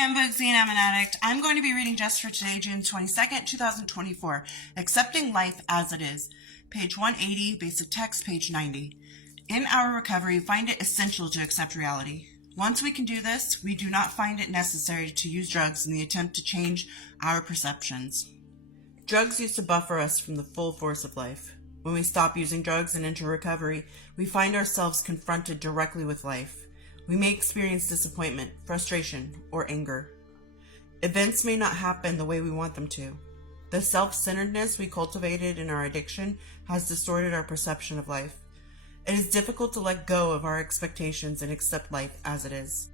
Hi, I'm Bugsy and I'm an addict. I'm going to be reading just for today, June 22nd, 2024, Accepting Life as It Is, page 180, basic text, page 90. In our recovery, we find it essential to accept reality. Once we can do this, we do not find it necessary to use drugs in the attempt to change our perceptions. Drugs used to buffer us from the full force of life. When we stop using drugs and enter recovery, we find ourselves confronted directly with life. We may experience disappointment, frustration, or anger. Events may not happen the way we want them to. The self-centeredness we cultivated in our addiction has distorted our perception of life. It is difficult to let go of our expectations and accept life as it is.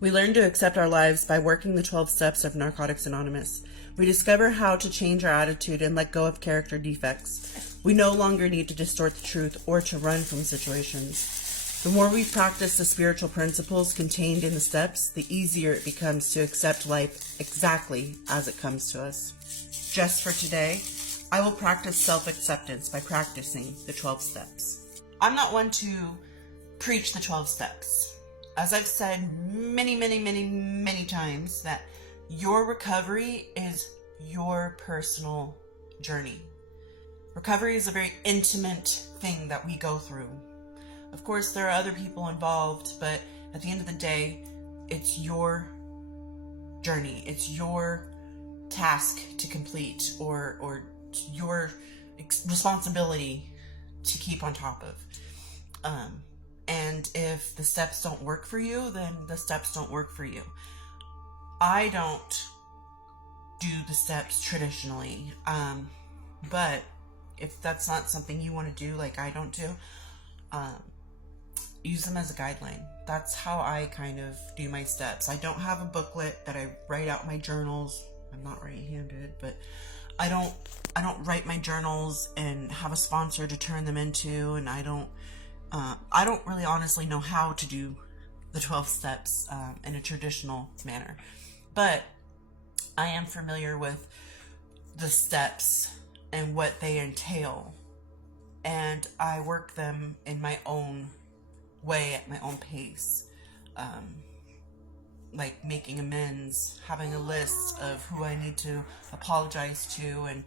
We learn to accept our lives by working the 12 steps of Narcotics Anonymous. We discover how to change our attitude and let go of character defects. We no longer need to distort the truth or to run from situations. The more we practice the spiritual principles contained in the steps, the easier it becomes to accept life exactly as it comes to us. Just for today, I will practice self-acceptance by practicing the 12 steps. I'm not one to preach the 12 steps. As I've said many times, that your recovery is your personal journey. Recovery is a very intimate thing that we go through. Of course, there are other people involved, but at the end of the day, it's your journey. It's your task to complete or your responsibility to keep on top of. And if the steps don't work for you, then the steps don't work for you. I don't do the steps traditionally, but if that's not something you want to do, like I don't do, use them as a guideline. That's how I kind of do my steps. I don't have a booklet that I write out my journals. I'm not right-handed, but I don't write my journals and have a sponsor to turn them into, and I don't really honestly know how to do the 12 steps in a traditional manner, but I am familiar with the steps and what they entail, and I work them in my own way at my own pace, like making amends, having a list of who I need to apologize to and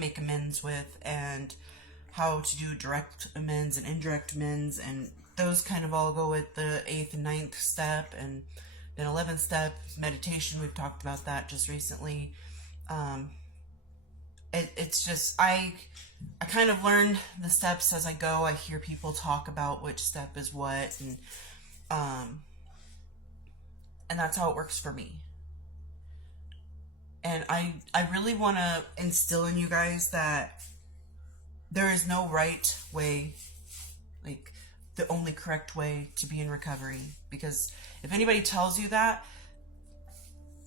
make amends with, and how to do direct amends and indirect amends, and those kind of all go with the 8th and 9th step, and then 11th step, meditation. We've talked about that just recently. It's just, I kind of learned the steps as I go. I hear people talk about which step is what, and that's how it works for me. And I really want to instill in you guys that there is no right way, like the only correct way to be in recovery. Because if anybody tells you that,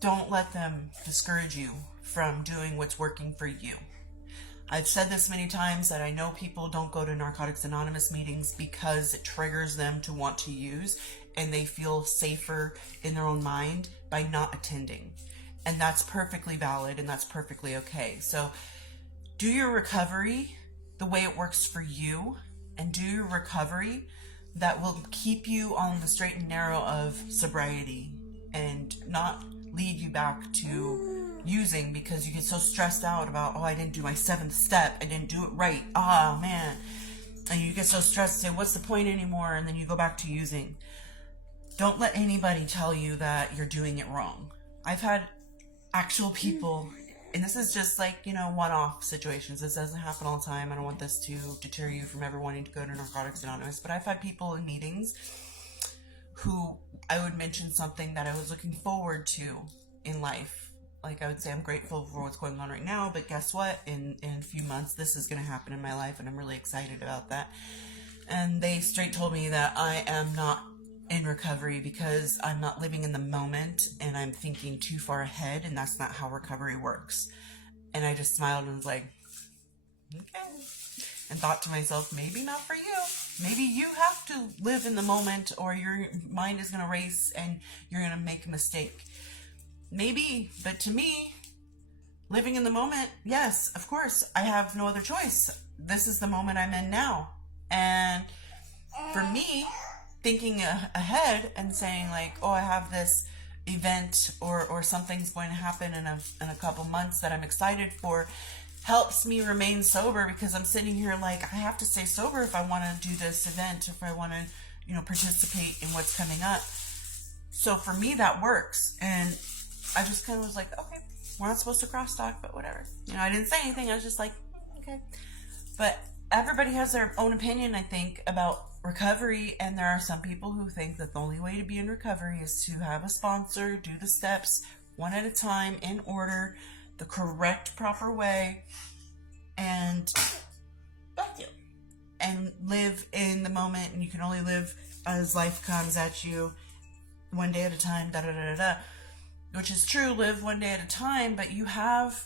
don't let them discourage you from doing what's working for you. I've said this many times that I know people don't go to Narcotics Anonymous meetings because it triggers them to want to use, and they feel safer in their own mind by not attending. And that's perfectly valid, and that's perfectly okay. So do your recovery the way it works for you, and do your recovery that will keep you on the straight and narrow of sobriety and not lead you back to using because you get so stressed out about, oh, I didn't do my 7th step, I didn't do it right, oh man, and you get so stressed and say, what's the point anymore, and then you go back to using. Don't let anybody tell you that you're doing it wrong. I've had actual people, and this is just like, one-off situations. This doesn't happen all the time. I don't want this to deter you from ever wanting to go to Narcotics Anonymous, but I've had people in meetings who I would mention something that I was looking forward to in life. Like I would say, I'm grateful for what's going on right now, but guess what? In a few months, this is going to happen in my life, and I'm really excited about that. And they straight told me that I am not in recovery because I'm not living in the moment and I'm thinking too far ahead, and that's not how recovery works. And I just smiled and was like, okay, and thought to myself, maybe not for you. Maybe you have to live in the moment, or your mind is going to race and you're going to make a mistake. Maybe, but to me, living in the moment, yes, of course, I have no other choice. This is the moment I'm in now. And for me, thinking ahead and saying like, oh, I have this event or something's going to happen in a couple months that I'm excited for helps me remain sober, because I'm sitting here like, I have to stay sober if I want to do this event, if I want to, participate in what's coming up. So for me, that works. And I just kind of was like, okay, we're not supposed to crosstalk, but whatever. I didn't say anything. I was just like, okay. But everybody has their own opinion, I think, about recovery. And there are some people who think that the only way to be in recovery is to have a sponsor, do the steps one at a time in order, the correct, proper way, and live in the moment. And you can only live as life comes at you, one day at a time, which is true. Live one day at a time, but you have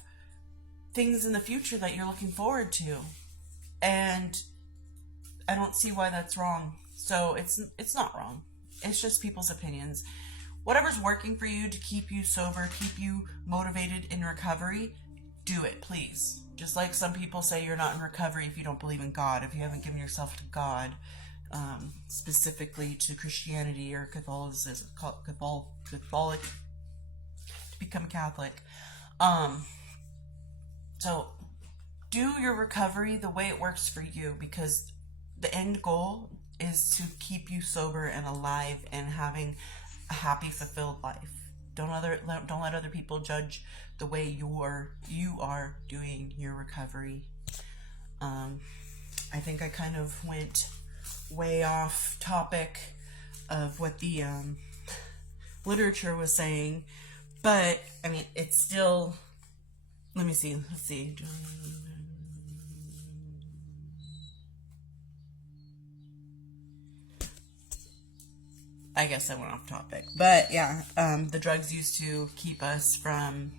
things in the future that you're looking forward to, and I don't see why that's wrong. So it's not wrong. It's just people's opinions. Whatever's working for you to keep you sober, keep you motivated in recovery, do it, please. Just like some people say you're not in recovery if you don't believe in God, if you haven't given yourself to God, specifically to Christianity or Catholicism, Catholic, to become Catholic. So do your recovery the way it works for you, because the end goal is to keep you sober and alive and having a happy, fulfilled life. Don't let other people judge the way you are doing your recovery. I think I kind of went way off topic of what the literature was saying, but I mean, it's still. Let's see. I guess I went off topic. But yeah, the drugs used to keep us from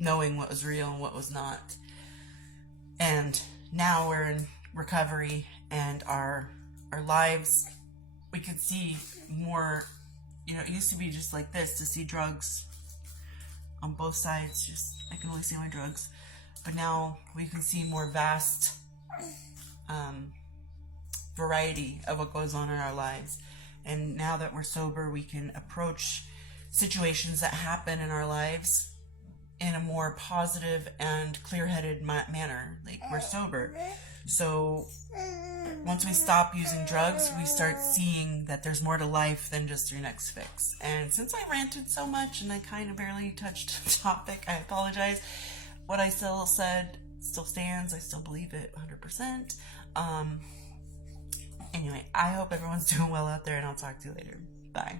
knowing what was real and what was not. And now we're in recovery, and our lives, we could see more. It used to be just like this, to see drugs on both sides. Just, I can only see my drugs. But now we can see more vast variety of what goes on in our lives. And now that we're sober, we can approach situations that happen in our lives in a more positive and clear-headed manner. Like, we're sober. So once we stop using drugs, we start seeing that there's more to life than just your next fix. And since I ranted so much and I kind of barely touched the topic, I apologize. What I still said still stands. I still believe it 100%. Anyway, I hope everyone's doing well out there, and I'll talk to you later. Bye.